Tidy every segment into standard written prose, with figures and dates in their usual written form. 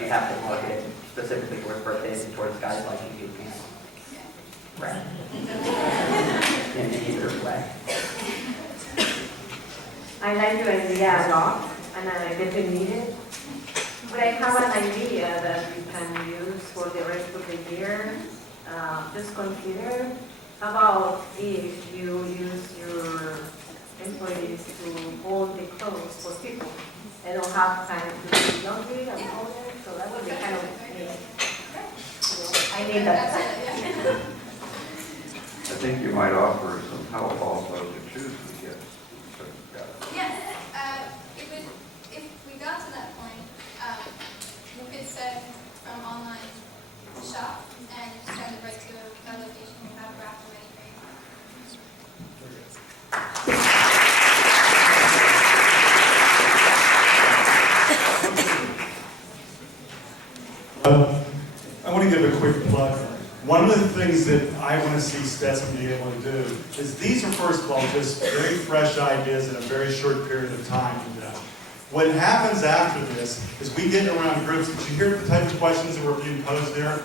you have to market specifically towards birthdays and towards guys like you can. Right. In either way. I like your idea a lot, and I definitely need it. But I have an idea that you can use for the rest of the year. Just consider about if you use your employees to hold the clothes for people. They don't have time to do laundry and all that, so that would be kind of neat. I need that. I think you might offer some help also to choose the gifts. Yes, if we got to that point, you could send from online shop and send it right to a location we have wrapped ready for you. I want to give a quick plug. One of the things that I want to see Stetson be able to do is these are, first of all, just very fresh ideas in a very short period of time for them. What happens after this is we get around groups. Did you hear the type of questions that were being posed there?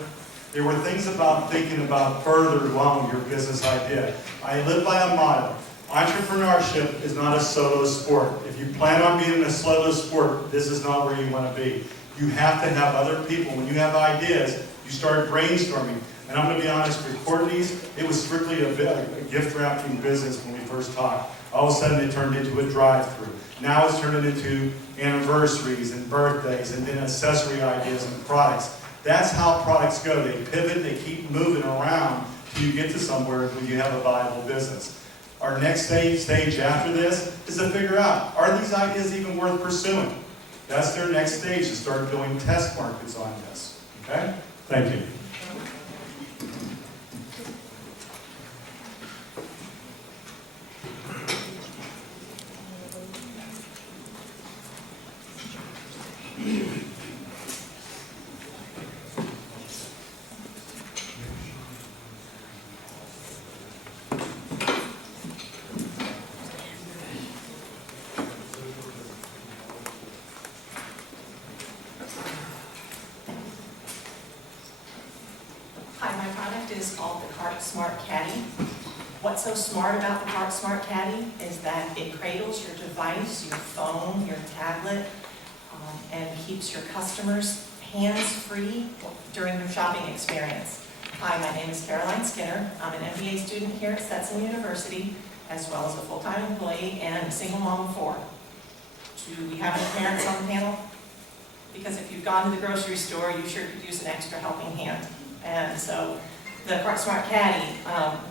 There were things about thinking about further along your business idea. I live by a motto. Entrepreneurship is not a solo sport. If you plan on being in a solo sport, this is not where you want to be. You have to have other people. When you have ideas, you start brainstorming. And I'm going to be honest, with Courtney's, it was strictly a gift wrapping business when we first talked. All of a sudden it turned into a drive-through. Now it's turned into anniversaries and birthdays and then accessory ideas and products. That's how products go. They pivot, they keep moving around till you get to somewhere when you have a viable business. Our next stage after this is to figure out, are these ideas even worth pursuing? That's their next stage, to start doing test markets on this. Okay? Thank you. Hi, my product is called the Cart Smart Caddy. What's so smart about the Cart Smart Caddy is that it cradles your device, your phone, your tablet, and keeps your customers hands-free during their shopping experience. Hi, my name is Caroline Skinner. I'm an MBA student here at Stetson University, as well as a full-time employee and a single mom of 4. Do we have any parents on the panel? Because if you've gone to the grocery store, you sure could use an extra helping hand. And so the Cart Smart Caddy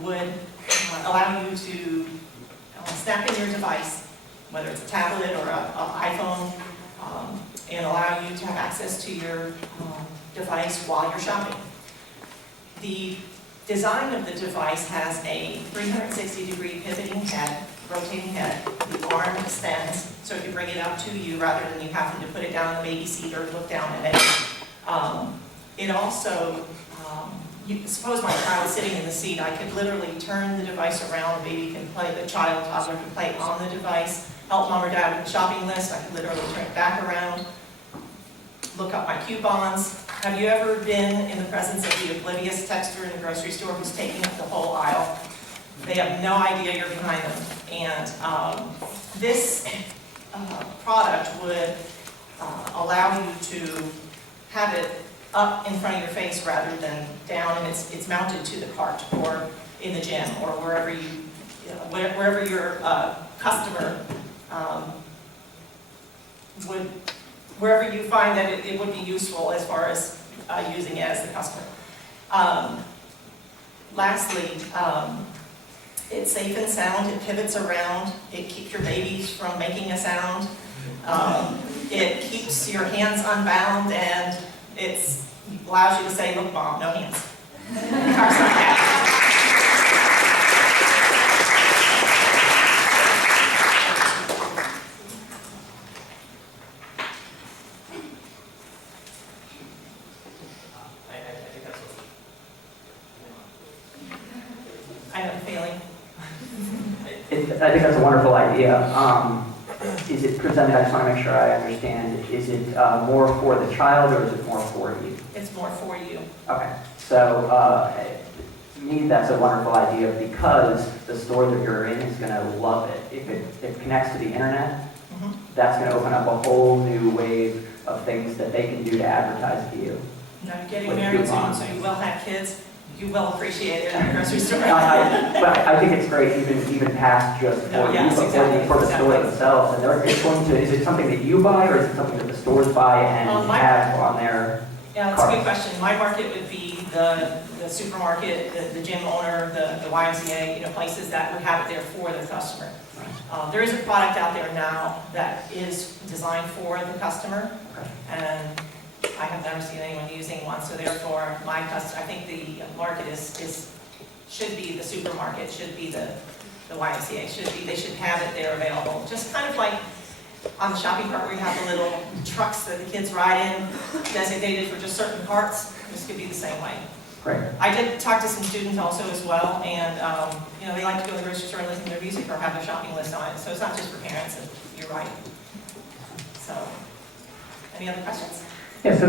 would allow you to snap in your device, whether it's a tablet or an iPhone, and allow you to have access to your device while you're shopping. The design of the device has a 360-degree pivoting head, rotating head. The arm extends, so if you bring it up to you rather than you having to put it down in the baby seat or look down at it. It also, suppose my child is sitting in the seat, I could literally turn the device around, the baby can play, the toddler can play on the device, help mom or dad with the shopping list, I could literally turn it back around, look up my coupons. Have you ever been in the presence of the oblivious texter in the grocery store who's taking up the whole aisle? They have no idea you're behind them. And this product would allow you to have it up in front of your face rather than down, and it's mounted to the cart or in the gym or wherever wherever your customer wherever you find that it would be useful as far as using it as the customer. Lastly, it's safe and sound. It pivots around. It keeps your babies from making a sound. It keeps your hands unbound, and it allows you to say, "Look, Mom, no hands." Car's not happy. I think that's a wonderful idea. is it presented, I just want to make sure I understand, is it more for the child or is it more for you? It's more for you. Okay, so to me, that's a wonderful idea because the store that you're in is going to love it. If it connects to the internet, that's going to open up a whole new wave of things that they can do to advertise to you. Now, you're getting With married soon, coupons. so you will have kids. You will appreciate it at the grocery store. But I think it's great, even past just for No, you, yes, but exactly, for the store exactly. themselves. And it's going to, is it something that you buy or is it something that the stores buy and have on their? Yeah, that's a good question. My market would be the supermarket, the gym owner, the YMCA, places that would have it there for the customer. There is a product out there now that is designed for the customer, and I have never seen anyone using one, so therefore I think the market should be the supermarket, should be the YMCA, they should have it there available. Just kind of like on the shopping cart where you have the little trucks that the kids ride in, designated for just certain parts. This could be the same way. Great. I did talk to some students also as well, and they like to go to the grocery store and listen to their music or have their shopping list on it. So it's not just for parents. You're right. So, any other questions? Yeah. So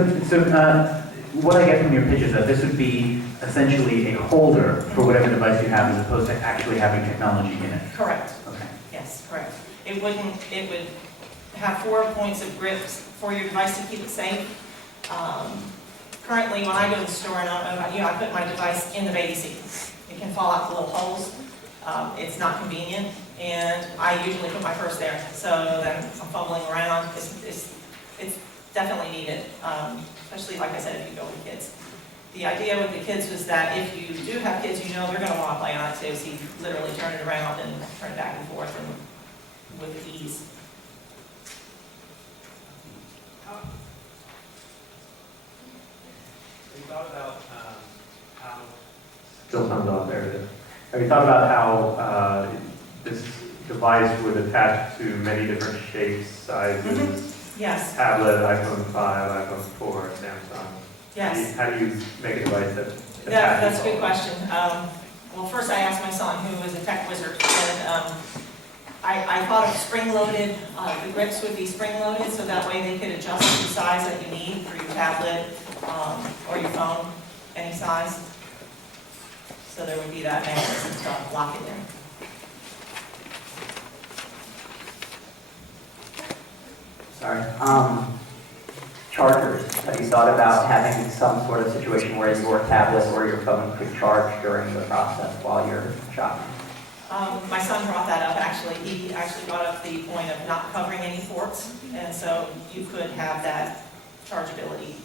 what I get from your pitch is that this would be essentially a holder for whatever device you have, as opposed to actually having technology in it. Correct. Okay. Yes, correct. It would have 4 points of grips for your device to keep it safe. Currently, when I go to the store, and I don't know about you, I put my device in the baby seat. It can fall out the little holes. It's not convenient, and I usually put my purse there. So then I'm fumbling around. It's definitely needed, especially, like I said, if you go with kids. The idea with the kids was that if you do have kids, they're going to want to play on it too, so you literally turn it around and turn it back and forth and with ease. Have you thought about how... Still thumbs up, there it is. Have you thought about how this device would attach to many different shapes, sizes? Yes, Tablet, iPhone 5, iPhone 4, Samsung. yes. How do you make a device that attaches? That's a good all? question. Well, first I asked my son, who is a tech wizard, and I thought of spring-loaded, the grips would be spring-loaded, so that way they could adjust the size that you need for your tablet or your phone, any size. So there would be that mechanism to lock it in. Sorry. Chargers. Have you thought about having some sort of situation where your tablet or your phone could charge during the process while you're shopping? My son brought that up, actually. He actually brought up the point of not covering any ports, and so you could have that chargeability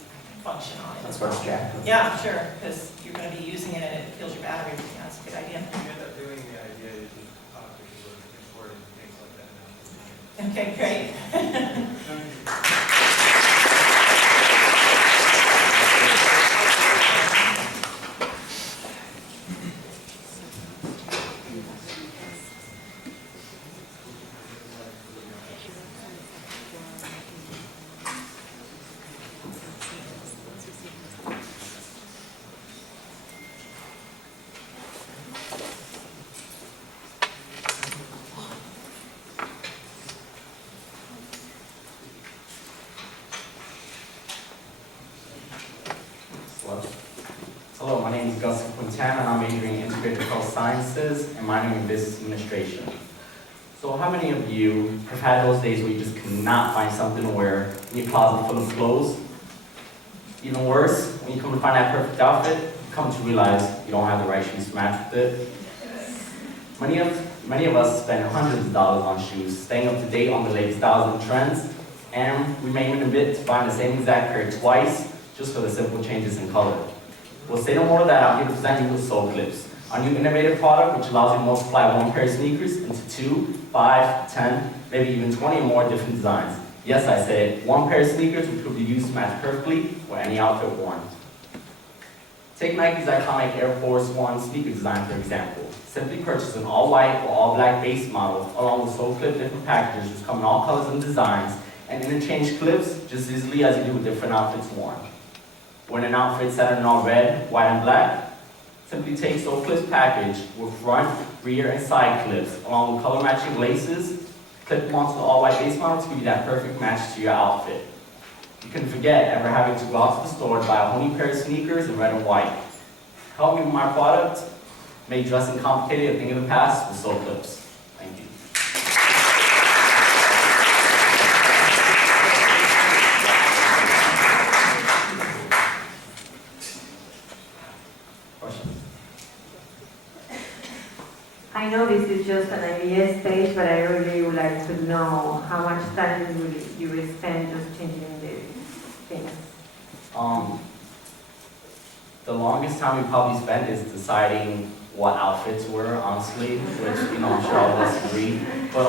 function on it. That's what's Jack. Yeah, sure, because you're going to be using it and it kills your battery. Yeah, that's a good idea. You end up doing the idea is you talk to people recording things like that now. Okay, great. Hello, my name is Gus Quintana, and I'm majoring in integrated health sciences and minoring in business administration. So how many of you have had those days where you just cannot find something to wear in your closet full of clothes? Even worse, when you come to find that perfect outfit, you come to realize you don't have the right shoes to match with it. Many of us spend hundreds of dollars on shoes, staying up to date on the latest styles and trends, and we may even admit to buying the same exact pair twice just for the simple changes in color. Well, say no more of that. I'm here to present you with Soul Clips, our new innovative product which allows you to multiply one pair of sneakers into 2, 5, 10, maybe even 20 or more different designs. Yes, I said one pair of sneakers which could be used to match perfectly with any outfit worn. Take Nike's iconic Air Force One sneaker design for example. Simply purchase an all-white or all-black base model along with Soul Clip different packages which come in all colors and designs, and interchange clips just as easily as you do with different outfits worn. When an outfit set in all red, white, and black, simply take Soul Clips package with front, rear, and side clips, along with color matching laces, clip them onto the all-white base model to give you that perfect match to your outfit. You can forget ever having to go out to the store to buy a whole new pair of sneakers in red and white. Help me with my product, made dressing complicated, a thing of the past with sole clips. Thank you. Questions? I know this is just an idea stage, but I really would like to know how much time you will spend just changing the things. The longest time we probably spent is deciding what outfits were, honestly, which, I'm sure all of us agree. But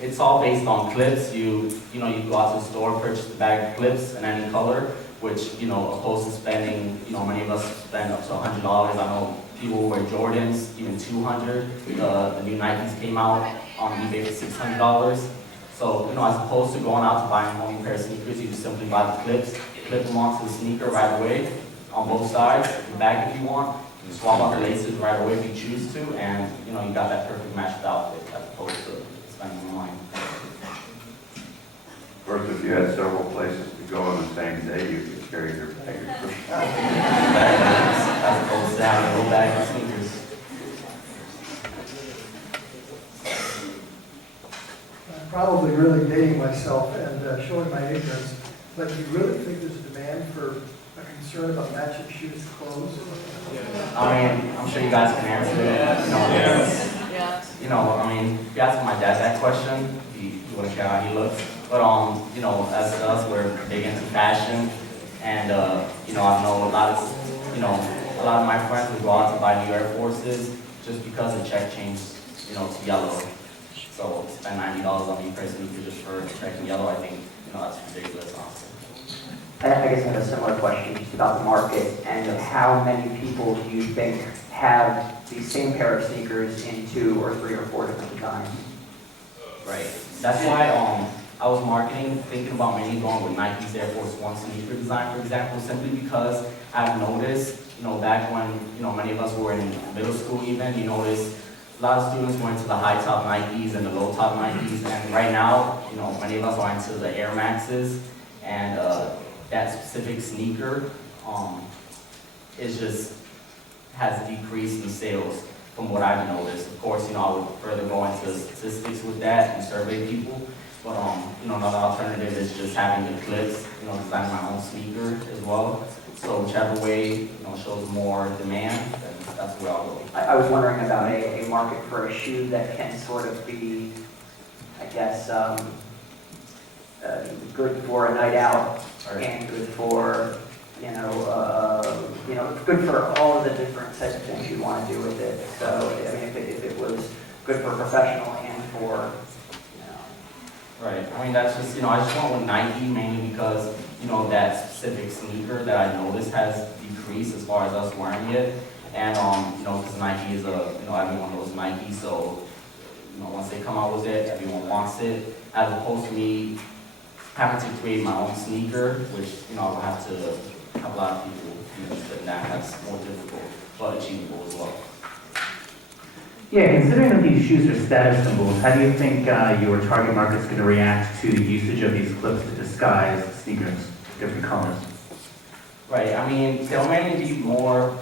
it's all based on clips. You go out to the store, purchase a bag of clips in any color, which, opposed to spending, many of us spend up to $100. I know people who wear Jordans, even $200. The new Nikes came out on eBay for $600. So, as opposed to going out to buying a whole new pair of sneakers, you just simply buy the clips, clip them onto the sneaker right away on both sides, the back if you want. You swap out the laces right away if you choose to, and you got that perfect matched outfit as opposed to spending more money. Of course, if you had several places to go on the same day, you could carry your bag. As opposed to having a little bag of sneakers. I'm probably really dating myself and showing my ignorance, but do you really think there's a demand for a concern about matching shoes to clothes? I'm sure you guys can answer it. If you ask my dad that question, he wouldn't care how he looks. But, as us, we're big into fashion, and, I know a lot of my friends would go out to buy new Air Forces just because the check changed, to yellow. So, spend $90 on new pair of sneakers just for check in yellow, I think, that's ridiculous, honestly. I guess I have a similar question just about the market and how many people do you think have the same pair of sneakers in 2 or 3 or 4 different designs? Right. That's why I was marketing, thinking about mainly going with Nike's Air Force One sneaker design, for example, simply because I've noticed, back when, many of us were in middle school even, you notice a lot of students were into the high top Nikes and the low top Nikes, and right now, many of us are into the Air Maxes, and that specific sneaker is just has decreased in sales from what I've noticed. Of course, I would further go into statistics with that and survey people, but another alternative is just having the clips, designing my own sneaker as well. So whichever way, shows more demand, then that's where I'll go. I was wondering about a market for a shoe that can sort of be, I guess, good for a night out and good for, good for all of the different types of things you want to do with it. So, if it was good for professional and for, Right. That's just, I just went with Nike mainly because, that specific sneaker that I noticed has decreased as far as us wearing it. And, because Nike is everyone knows Nike, so, once they come out with it, everyone wants it. As opposed to me having to create my own sneaker, which, I would have to have a lot of people interested in that. That's more difficult, but achievable as well. Yeah, considering that these shoes are status symbols, how do you think your target market is going to react to the usage of these clips to disguise sneakers, different colors? Right, they'll mainly be more,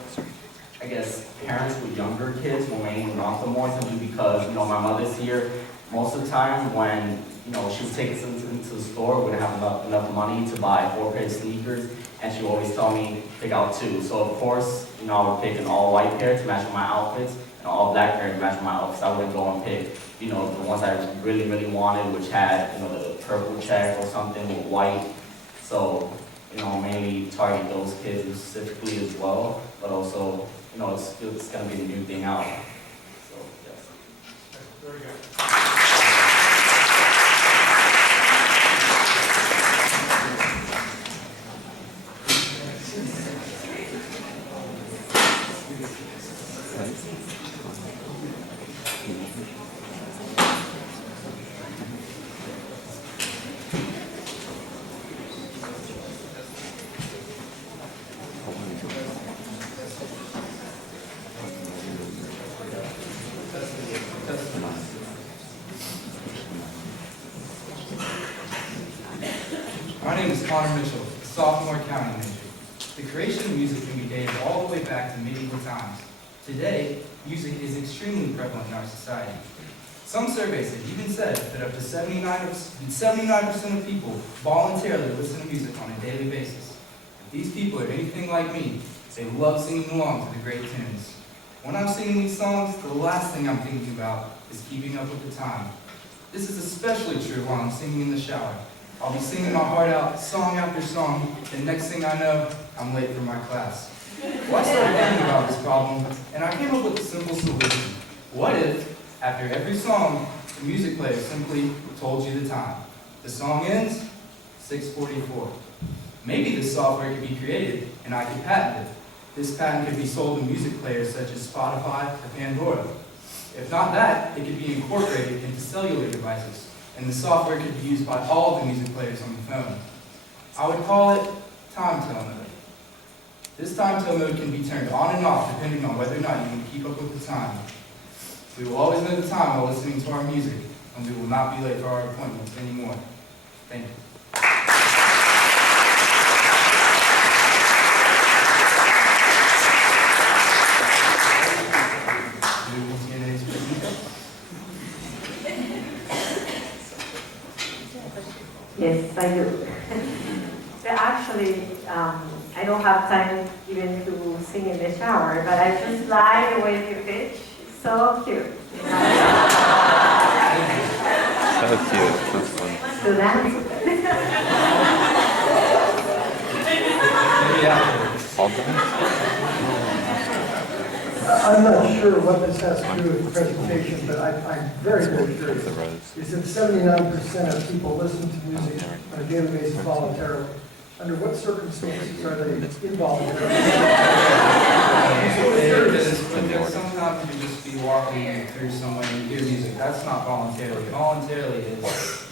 I guess, parents with younger kids will mainly want them more simply because, my mother's here. Most of the time when, she would take us into the store, we wouldn't have enough money to buy 4 pairs of sneakers, and she would always tell me pick out 2. So of course, I would pick an all-white pair to match with my outfits, and an all-black pair to match with my outfits. I wouldn't go and pick, the ones I really, really wanted, which had, the purple check or something with white. So, mainly target those kids specifically as well, but also, it's going to be a new thing out. So, yes. Very good. Connor Mitchell, a sophomore accounting major. The creation of music can be dated all the way back to medieval times. Today, music is extremely prevalent in our society. Some surveys have even said that up to 79% of people voluntarily listen to music on a daily basis. If these people are anything like me, they love singing along to the great tunes. When I'm singing these songs, the last thing I'm thinking about is keeping up with the time. This is especially true while I'm singing in the shower. I'll be singing my heart out, song after song, and next thing I know, I'm late for my class. Well, I started thinking about this problem, and I came up with a simple solution. What if, after every song, the music player simply told you the time? The song ends, 6:44. Maybe this software could be created, and I could patent it. This patent could be sold to music players such as Spotify or Pandora. If not that, it could be incorporated into cellular devices, and the software could be used by all the music players on the phone. I would call it time tell mode. This time tell mode can be turned on and off depending on whether or not you want to keep up with the time. We will always know the time while listening to our music, and we will not be late for our appointments anymore. Thank you. Yes, I do. But actually, I don't have time even to sing in the shower, but I just like the way you pitch. It's so cute. So cute. That's funny. So that's All done? I'm not sure what this has to do with the presentation, but I'm very, very curious. The rose. You said 79% of people listen to music on a daily basis voluntarily. Under what circumstances are they involuntarily? Sometimes you can just be walking through somewhere and you hear music. That's not voluntarily. Voluntarily is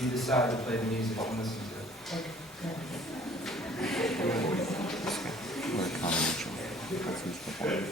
you decide to play the music and listen to it. Or a combination. That's who's performing.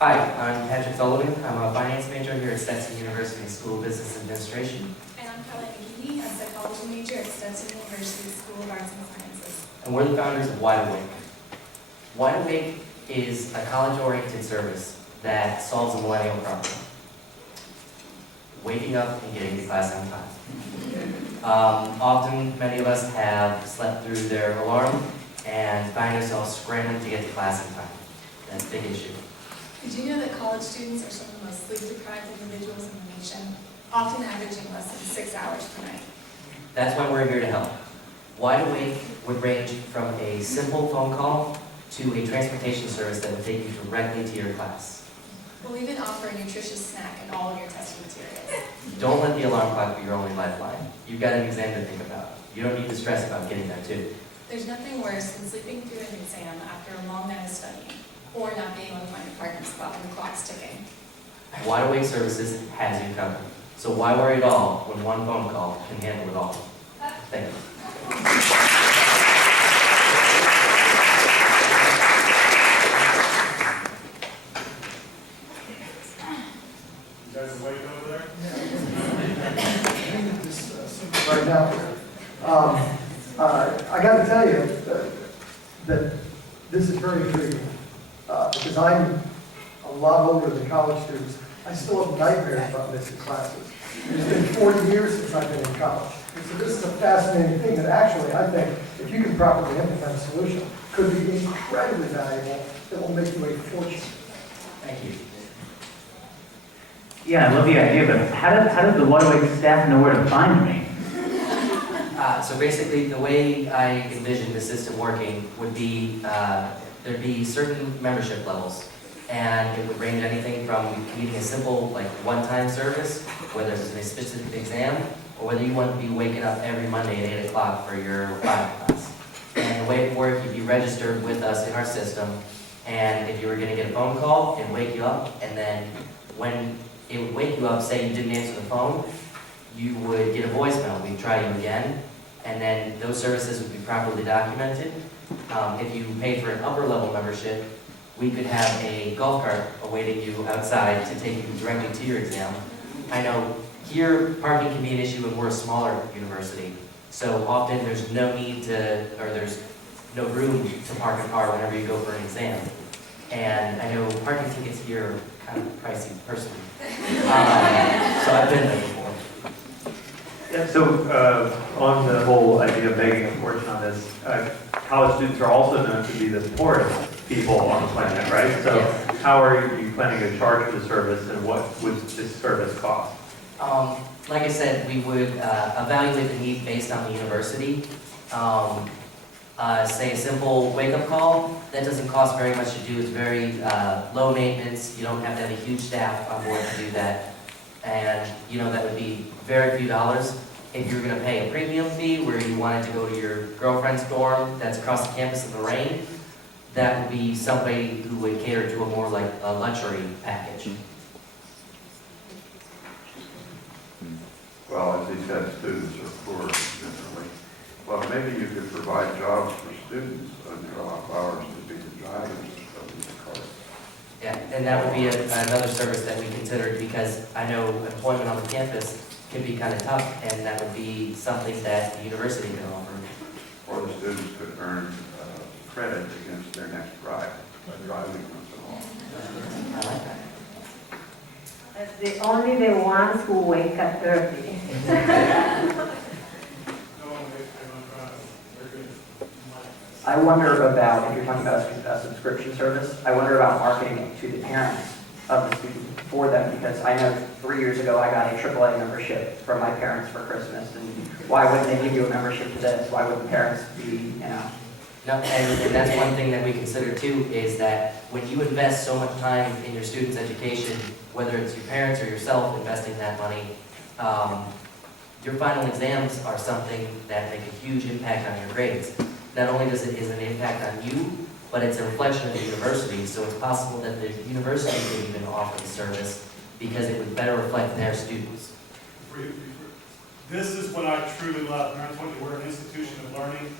Hi, I'm Patrick Sullivan. I'm a finance major here at Stetson University School of Business Administration. And I'm Caroline McGee, I'm a psychology major at Stetson University School of Arts and Sciences. And we're the founders of Wide Awake. Wide Awake is a college-oriented service that solves a millennial problem. Waking up and getting to class on time. Often, many of us have slept through their alarm and find ourselves scrambling to get to class on time. That's a big issue. Did you know that college students are some of the most sleep-deprived individuals in the nation, often averaging less than 6 hours per night? That's why we're here to help. Wide Awake would range from a simple phone call to a transportation service that would take you directly to your class. We'll even offer a nutritious snack in all of your testing materials. Don't let the alarm clock be your only lifeline. You've got an exam to think about. You don't need to stress about getting there too. There's nothing worse than sleeping through an exam after a long night of studying, or not being able to find a parking spot when the clock's ticking. Wide Awake Services has you covered. So why worry at all when one phone call can handle it all? Thank you. You guys awake over there? Right now, I got to tell you that this is very intriguing. Because I'm a lot older than college students, I still have nightmares about missing classes. It's been 40 years since I've been in college. And so this is a fascinating thing that actually, I think, if you can properly implement a solution, could be incredibly valuable that will make you a fortune. Thank you. Yeah, I love the idea, but how does the Waterway staff know where to find me? So basically, the way I envision the system working would be, there'd be certain membership levels. And it would range anything from needing a simple, like, one-time service, whether it's a specific exam, or whether you want to be waking up every Monday at 8 o'clock for your Bible class. And the way it would work, you'd be registered with us in our system, and if you were gonna get a phone call, it'd wake you up, and then when it would wake you up, say you didn't answer the phone, you would get a voicemail, we'd try you again, and then those services would be properly documented. If you paid for an upper level membership, we could have a golf cart awaiting you outside to take you directly to your exam. I know here parking can be an issue and we're a smaller university, so often there's no need to, or there's no room to park a car whenever you go for an exam. And I know parking tickets here are kind of pricey personally. So I've been there before. Yeah, so on the whole idea of begging a fortune on this, college students are also known to be the poorest people on the planet, right? So how are you planning to charge for the service, and what would this service cost? Like I said, we would evaluate the need based on the university. Say a simple wake-up call, that doesn't cost very much to do. It's very low maintenance. You don't have to have a huge staff on board to do that. And, that would be very few dollars. If you're going to pay a premium fee where you wanted to go to your girlfriend's dorm that's across the campus in the rain, that would be somebody who would cater to a more like a luxury package. Well, as he said, students are poor generally. Well, maybe you could provide jobs for students on your off hours to be the drivers of these cars. Yeah, and that would be another service that we considered, because I know employment on the campus can be kind of tough, and that would be something that the university can offer. Or the students could earn credit against their next ride by driving once in a while. I like that. That's only the ones who wake up early. I wonder about, if you're talking about a subscription service, I wonder about marketing it to the parents of the student for them, because I know 3 years ago I got a AAA membership from my parents for Christmas, and why wouldn't they give you a membership to this? Why wouldn't parents be, No, and that's one thing that we consider too, is that when you invest so much time in your student's education, whether it's your parents or yourself investing that money, your final exams are something that make a huge impact on your grades. Not only does it is an impact on you, but it's a reflection of the university, so it's possible that the university could even offer the service because it would better reflect their students. This is what I truly love. When I told you we're an institution of learning,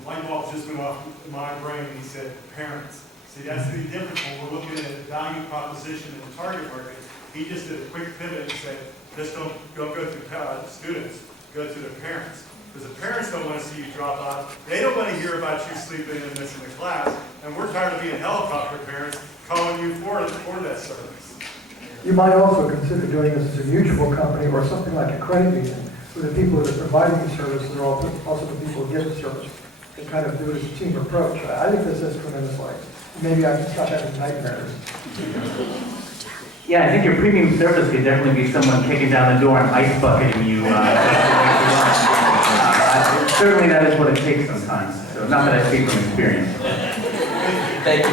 the light bulb just went off in my brain and he said, parents. See, that's the difference when we're looking at value proposition in the target market. He just did a quick pivot and said, just don't go to students, go to the parents. Because the parents don't want to see you drop out. They don't want to hear about you sleeping and missing the class. And we're tired of being helicopter parents calling you for that service. You might also consider doing this as a mutual company or something like a credit union, where the people that are providing the service are also the people who get the service. To kind of do it as a team approach. I think this has tremendous legs. Maybe I can stop having nightmares. Yeah, I think your premium service could definitely be someone kicking down the door and ice bucketing you. Certainly that is what it takes sometimes. So not that I speak from experience. Thank you.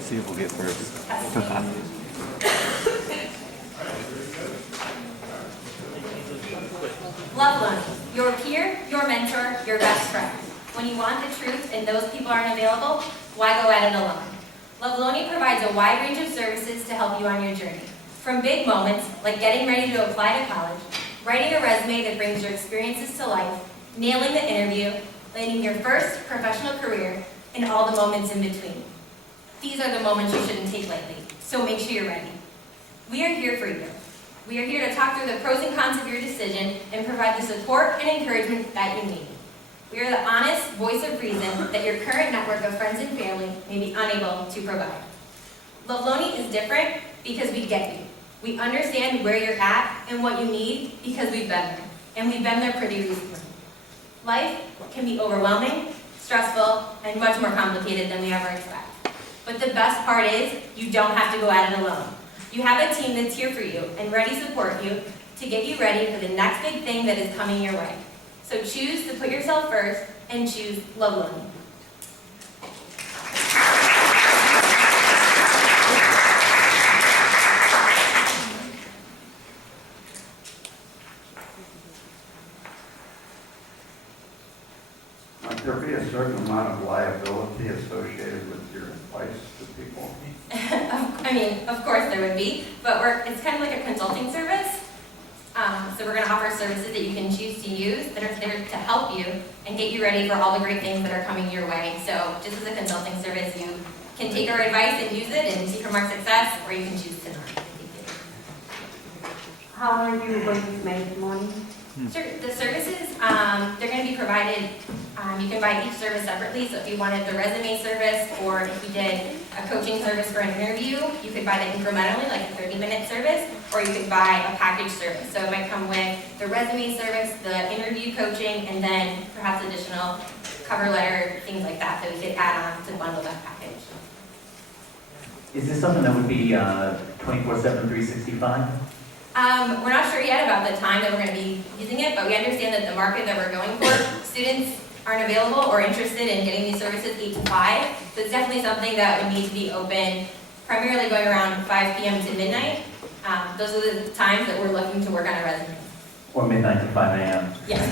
See if we'll get through. Love learning. Your peer, your mentor, your best friend. When you want the truth and those people aren't available, why go at it alone? Love Learning provides a wide range of services to help you on your journey. From big moments, like getting ready to apply to college, writing a resume that brings your experiences to life, nailing the interview, landing your first professional career, and all the moments in between. These are the moments you shouldn't take lightly, so make sure you're ready. We are here for you. We are here to talk through the pros and cons of your decision and provide the support and encouragement that you need. We are the honest voice of reason that your current network of friends and family may be unable to provide. Love Loney is different because we get you. We understand where you're at and what you need because we've been there, and we've been there pretty recently. Life can be overwhelming, stressful, and much more complicated than we ever expect. But the best part is, you don't have to go at it alone. You have a team that's here for you and ready to support you to get you ready for the next big thing that is coming your way. So choose to put yourself first and choose Love Loney. Might there be a certain amount of liability associated with your advice to people? I mean, of course there would be, but it's kind of like a consulting service. So we're going to offer services that you can choose to use that are there to help you and get you ready for all the great things that are coming your way. So just as a consulting service, you can take our advice and use it and see from our success, or you can choose to not. How are you going to make money? Sure. The services, they're going to be provided, you can buy each service separately. So if you wanted the resume service, or if you did a coaching service for an interview, you could buy that incrementally, like a 30-minute service, or you could buy a package service. So it might come with the resume service, the interview coaching, and then perhaps additional cover letter, things like that we could add on to bundle that package. Is this something that would be 24/7, 365? We're not sure yet about the time that we're going to be using it, but we understand that the market that we're going for, students aren't available or interested in getting these services 8 to 5. So it's definitely something that would need to be open, primarily going around 5 p.m. to midnight. Those are the times that we're looking to work on our resumes. Or midnight to 5 a.m.? Yes.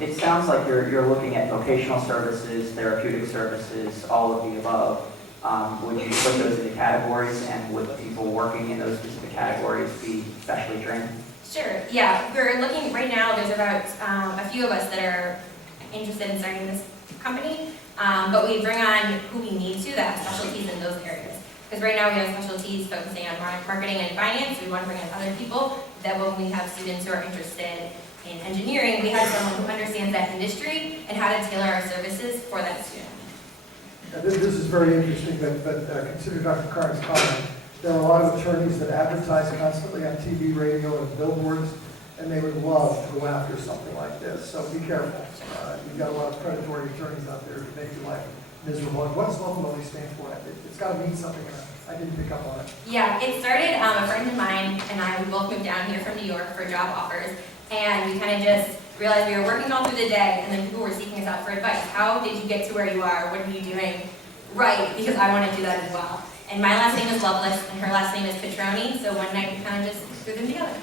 It sounds like you're looking at vocational services, therapeutic services, all of the above. Would you put those into categories, and would people working in those specific categories be specially trained? Sure, yeah. We're looking, right now, there's about a few of us that are interested in starting this company, but we bring on who we need to that have specialties in those areas. Because right now we have specialties focusing on marketing and finance. We want to bring in other people, that when we have students who are interested in engineering, we have someone who understands that industry and how to tailor our services for that student. This is very interesting, but consider Dr. Carr's comment. There are a lot of attorneys that advertise constantly on TV, radio, and billboards, and they would love to go after something like this. So be careful. You've got a lot of predatory attorneys out there to make your life miserable. And what does Love Loney stand for? It's got to mean something, and I didn't pick up on it. Yeah, it started, a friend of mine and I, we both moved down here from New York for job offers, and we kind of just realized we were working all through the day, and then people were seeking us out for advice. How did you get to where you are? What are you doing right? Because I want to do that as well. And my last name is Loveless, and her last name is Petroni, so one night we kind of just threw them together.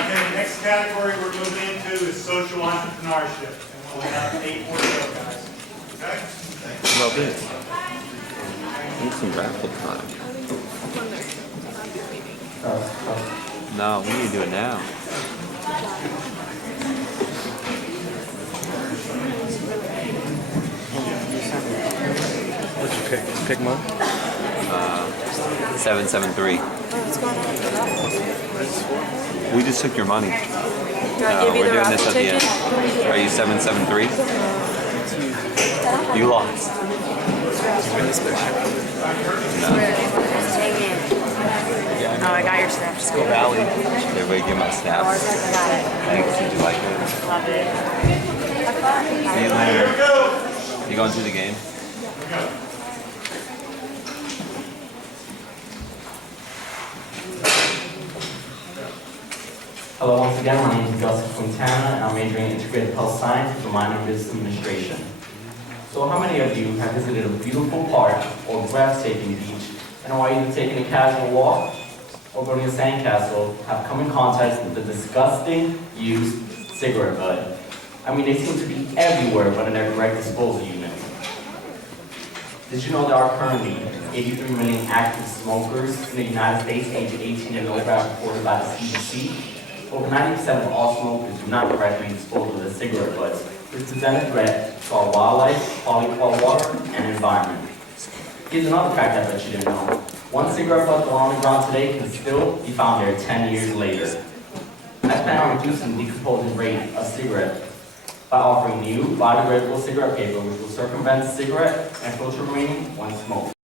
Okay, the next category we're moving into is social entrepreneurship, and we'll have 8 more to go, guys. Okay? Well, good. Need some raffle time. No, we need to do it now. What'd you pick? Did you pick mine? 773. We just took your money. No, we're doing this at the end. Are you 773? You lost. You win this black. No. Oh, I got your snaps. Go Valley. Everybody give my snaps. Got it. Thanks. Did you like it? Love it. Have fun. See you later. You going to the game? Hello once again, my name is Gus Quintana, and I'm majoring in integrated health science with a minor in business administration. So how many of you have visited a beautiful park or breathtaking beach, and while either taking a casual walk or going to a sandcastle, have come in contact with the disgusting used cigarette butt? I mean, they seem to be everywhere but in their correct disposal units. Did you know there are currently 83 million active smokers in the United States aged 18 and over as reported by the CDC? Over 90% of all smokers do not correctly dispose of their cigarette butts, which present a threat to our wildlife, quality of our water, and environment. Here's another fact I bet you didn't know. One cigarette butt on the ground today can still be found there 10 years later. I plan on reducing the decomposing rate of cigarette by offering new biodegradable cigarette paper which will circumvent cigarette and filter remaining when smoked.